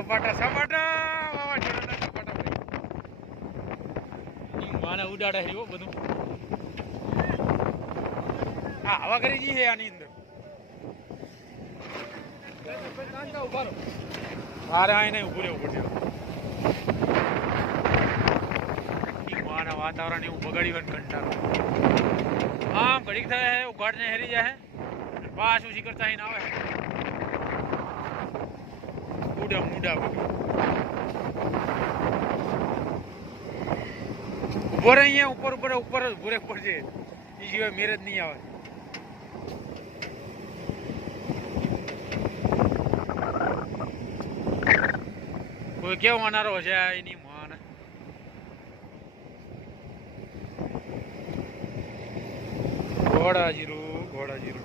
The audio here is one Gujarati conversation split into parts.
સપાટા સપાટા વાવાઝોડાના સપાટા ભાઈ વાને ઉડાડે છે બધું. હા હવા કરી જી છે આની અંદર. મારે આ નહીં ઉભું રહેવું પડશે. માના વાતાવરણ એવું બગાડી કંટાળો. આમ ઘડીક થાય છે ઉઘાડ ને હેરી જાય પાછું શિખર ચાહીને આવે ઉડા મુડા ઉભો રહે અહીંયા ઉપર ઉપર ઉપર જ ઉભો રહેવું પડશે. એ સિવાય મેરેજ નહીં આવે. કોઈ કેવો અનારો છે એની માને. ઘોડા જીરું ઘોડા જીરું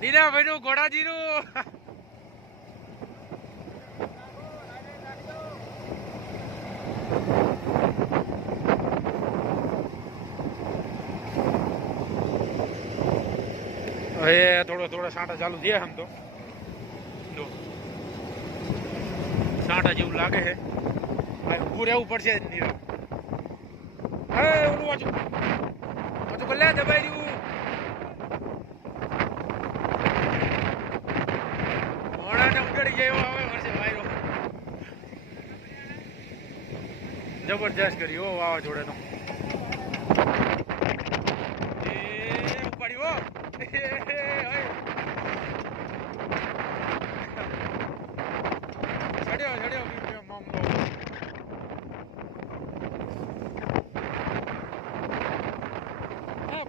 દીના ભાઈ નું ઘોડા જીરું. હવે થોડા સાંટા ચાલુ થયા આમ તો સાંટા જેવું લાગે છે. ઊભું રહેવું પડશે નીરવ. હવે ઓલું વાંચું લે દબાઈ રહ્યું. મોડાને ઉડાડી જાય એવો આવે વર્ષે વાયરો. જબરજસ્ત કરી હો વાવાઝોડાનો. એ ઉપાડ્યો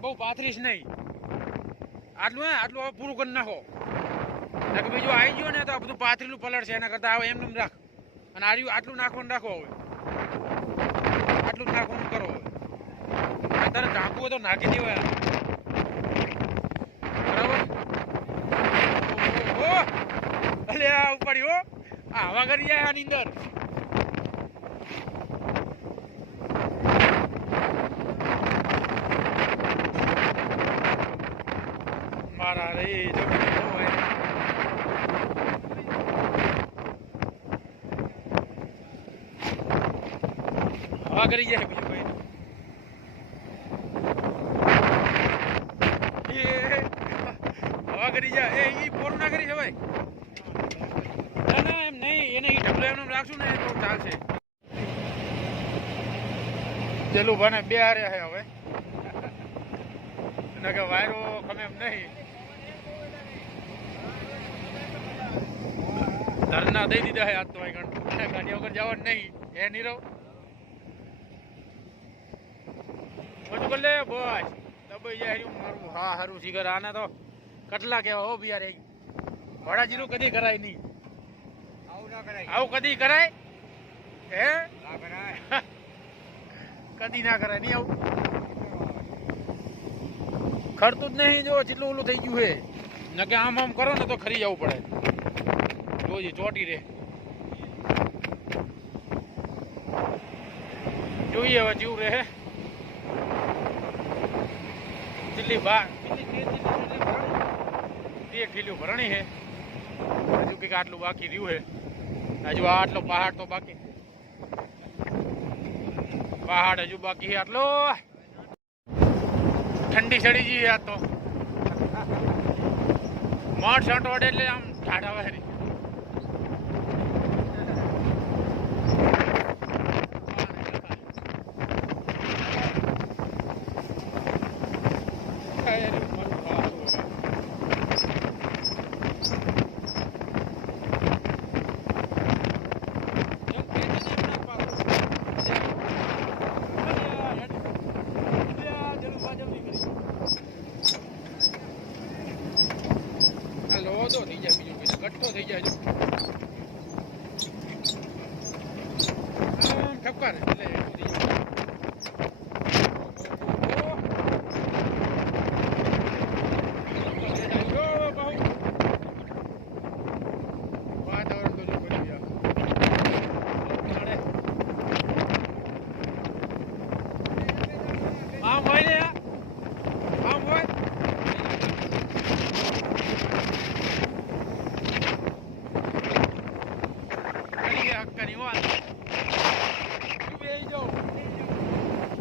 બહુ 35 નહીં. આટલું આટલું હવે પૂરું કરી નાખો. બીજું આવી ગયો ને તો બધું 35 પલટ છે. એના કરતા હવે એમનું રાખ. અને આટલું નાખવાનું રાખો. હવે આટલું નાખવાનું કરો. હવે તારે ઢાંકવું હોય તો નાખી દેવાય. બરાબર. અલે આ ઉપાડી આ હવા કરી જાય આની અંદર. મારા રે હવા કરી જાય બીજું કઈ હવા કરી જાય. એ પોરું ના કરી છે ભાઈ. ના ના એમ નહીં. એને ઢગલો એમ રાખશું ને તો ચાલશે. ચેલું ભાને બે હારે છે હવે. કે વાયરો ગમે એમ નહીં. ધરના દઈ દીધા હે આજ તો ગાડી વગર જવાનું નહીં. એ નીરવ બધું કર લે બસ દબાઈ જાય મારું. હા સારું શિખર. આને તો કટલા કેવા હો બિયાર. ઘોડા જીરું કદી કરાય નહીં. આવું કદી કરાય હે? કદી ના કરાય નહીં આવું. ખરતું જ નહીં. જો જેટલું ઓલું થઈ ગયું હે ન કે આમ આમ કરો ને તો ખરી જવું પડે. જોજે ચોટી રે. જોઈએ હવે જેવું રહે. જેટલી બા 1 કિલો ભરણી છે. હજુ કંઈક આટલું બાકી રહ્યું છે. હજુ આટલો પહાડ તો બાકી. પહાડ હજુ બાકી છે આટલો. ઠંડી ચડી ગઈ આ તો. મઠ છંટ વડે એટલે આમ ઠાડા વારી. લોધો થઈ જાય. બીજું કઈ ગટ્ટો થઈ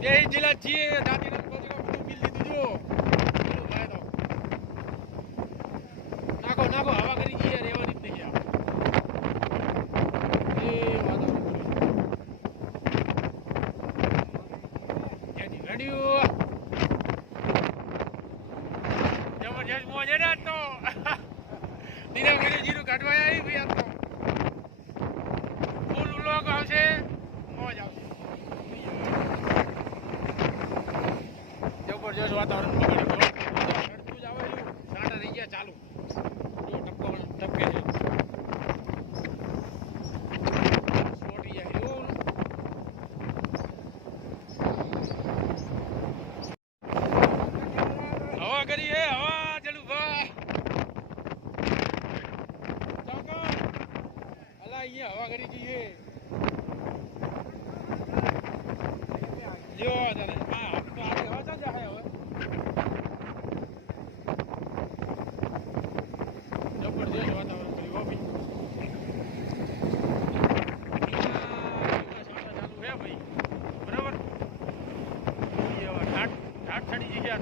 બે જિલ્લા છીએ દાદી બધું બિલ લીધું જો નાખો નાખો હવા કરી જઈએ રેવાની જ નહીં એ જબરજસ્ત મોજ ને તો નીરવ જીરું કાઢવા આવી ભાઈ આ તો ફૂલ વ્લોગ આવશે મોજ આવશે જબરજસ્ત વાતાવરણ બગડ્યું તડકું જ આવે સાંટા રહી ગયા ચાલુ જો ટપકે છે છોટી જાય હવા કરી હે હવા ચલું ભાઈ અલા અહીંયા હવા કરી જઈએ લ્યો તને હા તો આ હવા ચાલ જાય હવે જબરજસ્ત વાતાવરણ કર્યું હો ભાઈ ચાલુ હે ભાઈ બરાબર ઠાઠ ચડી જઈ ગયા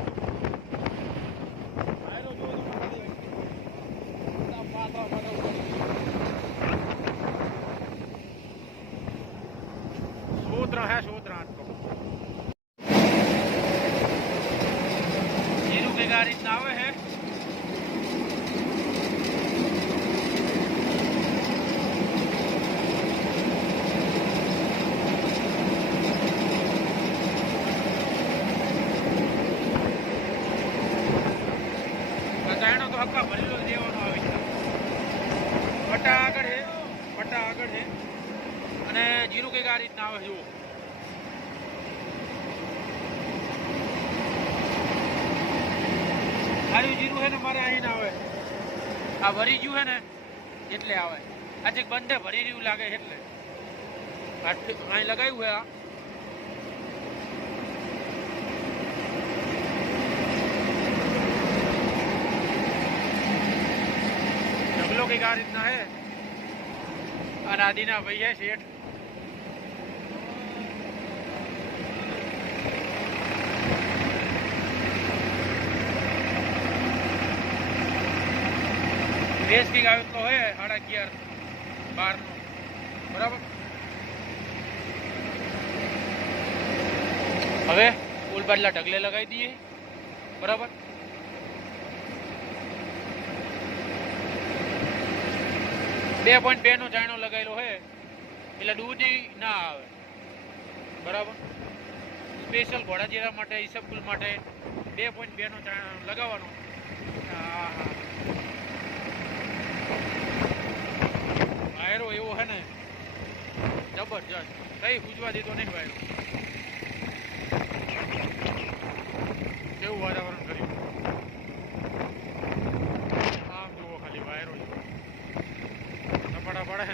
सूत्र है सूत्र आपको जीरू के गाड़ी नावे है बताएनो तो हक्का भरेलो देવાનો આવે છે પટ્ટા આગળ છે અને જીરું કઈ આ રીતના આવે જુઓ આર્યું જીરું છે ને મારે અહીં ના આવે આ ભરી ગયું છે ને એટલે આવે આજે બંધે ભરી રહ્યું લાગે એટલે અહીં લગાવ્યું છે આ ढगलो की कार इतना है अनादिना भैया शेठ भैंस की गाय तो है 11:30 बराबर હવે ફૂલ બાટલા ઢગલે લગાવી દઈએ બરાબર 2.2 નો ચાયણો લગાવેલો હોય એટલે દૂધ ના આવે બરાબર સ્પેશિયલ ઘોડા જીરા માટે ઈસબગુલ માટે 2.2 નો ચાયણો લગાવવાનો વાયરો એવો હે ને જબરજસ્ત કઈ પૂજવા દીધો નહીં વાયરો કેવું વાતાવરણ કર્યું આમ જુઓ ખાલી વાયરો પડે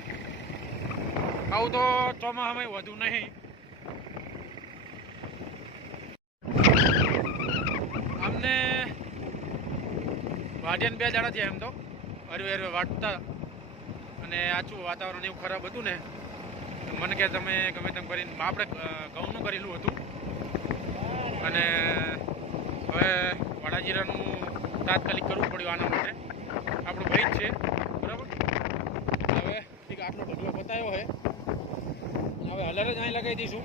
આવું તો ચોમાસામાં વધુ નહીં અમને વાઢ્યાને 2 દાડા થયા એમ તો હરવે વાટતા અને આછું વાતાવરણ એવું ખરાબ હતું ને મને કે તમે ગમે તેમ કરીને આપણે ઘઉંનું કરેલું હતું અને હવે વાડાજીરાનું તાત્કાલિક કરવું પડ્યું આના માટે આપણું ભાઈ જ છે બરાબર હવે આટલો ઢગલો બતાવ્યો છે હવે હલર જ અહીં લગાવી દઈશું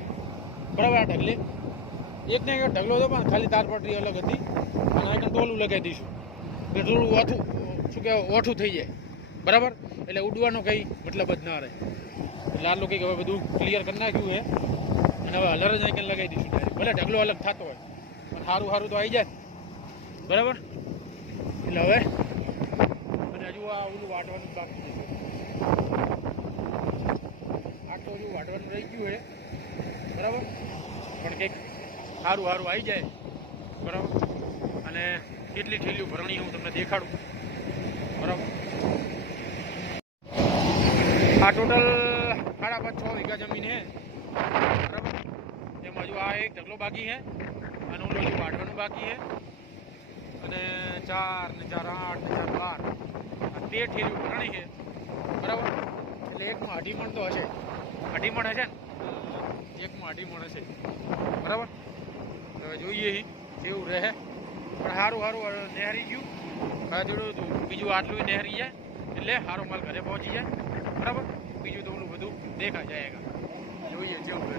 બરાબર આ ઢગલે એક ને એક ઢગલો હતો પણ ખાલી તાર પટરી અલગ હતી અને અહીં ટોલું લગાવી દઈશું એટલે થોડું ઓછું શું કહેવાય ઓછું થઈ જાય બરાબર એટલે ઉડવાનો કંઈ મતલબ જ ના રહે એટલે આ લોકો હવે બધું ક્લિયર કરી નાખ્યું છે અને હવે હલર જ અહીં લગાવી દઈશું ડાયરેક્ટ ભલે ઢગલો અલગ થતો હોય પણ સારું તો આવી જાય બરાબર એટલે હવે અને હજુ આ ઓલું વાટવાનું બાકી છે આટલું હજુ વાટવાનું રહી ગયું છે બરાબર પણ કંઈક સારું આવી જાય બરાબર અને કેટલી ઠેલીઓ ભરણી હું તમને દેખાડું બરાબર આ ટોટલ 5.5-6 વીઘા જમીન છે બરાબર એમાં હજુ આ એક ઢગલો બાકી છે અને ઓલું હજુ વાટવાનું બાકી છે અને 4 ને 4 8 ને 4 12 આ 13 ઠેલીઓ ભરણી છે બરાબર એટલે એકમાં 18 મણ તો હશે 18 મણ હશે ને એકમાં અઢી મણ હશે બરાબર. હવે જોઈએ કેવું રહે, પણ સારું સારું નહેરી ગયું. હવે થોડું બીજું આટલું નહેરી જાય એટલે સારો માલ ઘરે પહોંચી જાય બરાબર. બીજું તો ઓલું બધું દેખા જાયગા. જોઈએ કેવું રહે.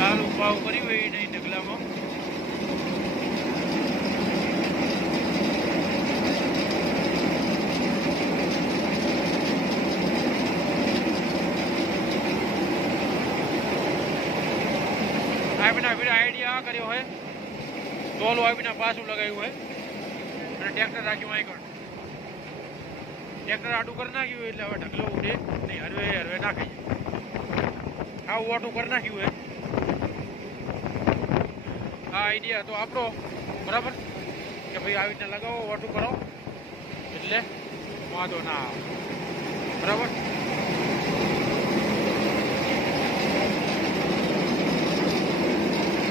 ચાલુ ભાવ કર્યું હોય નહીં ઢગલામાં. આ વિના આઈડિયા કર્યો હોય ટોલું આવીને પાછું લગાવ્યું હોય અને ટ્રેક્ટર રાખ્યું આગળ. ટ્રેક્ટર આટું કરી નાખ્યું એટલે હવે ઢગલો ઉડે નહીં, હરવે હરવે નાખી જાય. આવું આટું કરી નાખ્યું હોય. આ આઈડિયા તો આપણો બરાબર કે ભાઈ આવી રીતના લગાવો, ઓટું કરો એટલે વાંધો ના આવે બરાબર.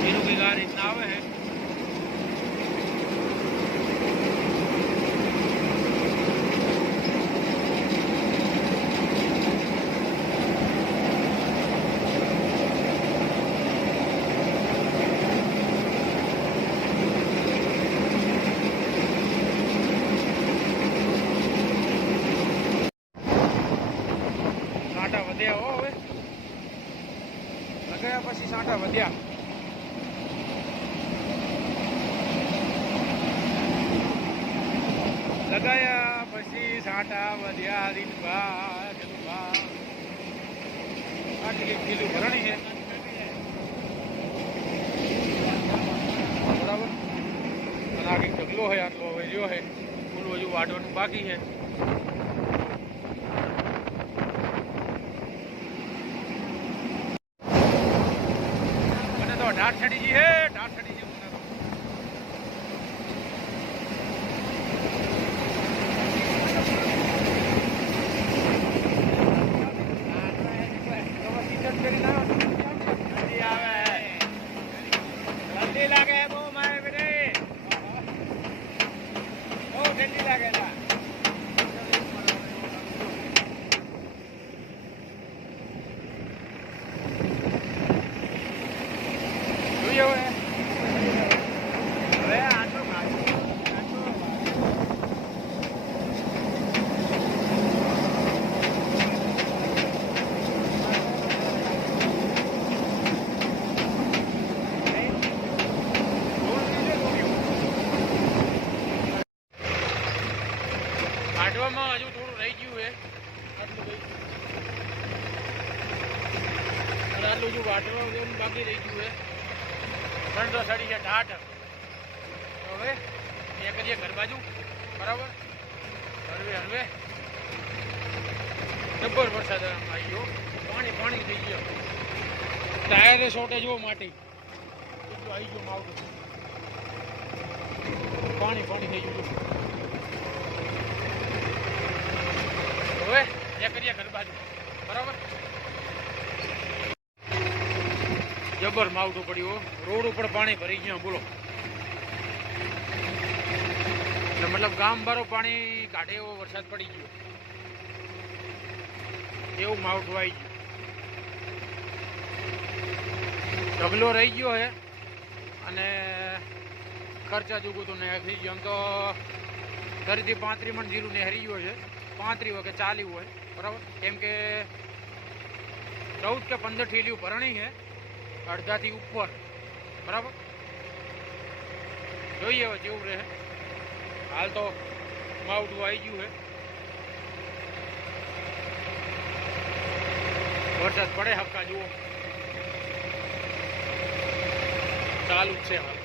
એનું કંઈક આ રીતના આવે છે. સાંટા વધ્યા હો, હવે લગાયા પછી સાંટા વધ્યા. લગાયા પછી સાંટા વધ્યા. રીતભા જલભા આટલી એક કિલો ભરણી છે બરાબર. અને આ કંઈક ઢગલો હોય આટલો હવે જો છે. ઓલું હજુ વાઢવાનું બાકી છે. ઢાટ ચડી ગઈ હે, ઢાટ ચડી ગઈ. ઠંડી લાગે બહુ મારે બેટે, બહુ ઠંડી લાગે. કાઢવામાં હજુ થોડું રહી ગયું છે. આટલું હજુ વાટવાનું બાકી રહી ગયું છે. ઠંડો સડી છે ઢાટ. હવે એ કરીએ ઘર બાજુ બરાબર. હરવે હરવે જબ્બર વરસાદ આવી ગયો. પાણી પાણી થઈ ગયો. ટાયરે શોર્ટેજ હો માટી એટલું આવી ગયું માવઠું. પાણી પાણી થઈ ગયું. હવે એ કરીએ ઘર બાજુ બરાબર. જબર માવઠું પડ્યું. રોડ ઉપર પાણી ભરી ગયા બોલો. એટલે મતલબ ગામ બારો પાણી કાઢે એવો વરસાદ પડી ગયો. એવું માવઠું આવી ગયું. ઢગલો રહી ગયો છે અને ખર્ચા ચૂકું તો નહેર થઈ ગયો. આમ તો 30 થી 35 મણ જીરું નહેરી ગયો છે. 35 હોય કે 40 હોય બરાબર. કેમ કે 14 કે 15 ઠેલીઓ ભરણી છે અડધાથી ઉપર બરાબર. જોઈએ હવે જેવું રહે. હાલ તો માવઠું આવી ગયું છે. વરસાદ પડે હક્કા જુઓ ચાલુ જ છે હાલ.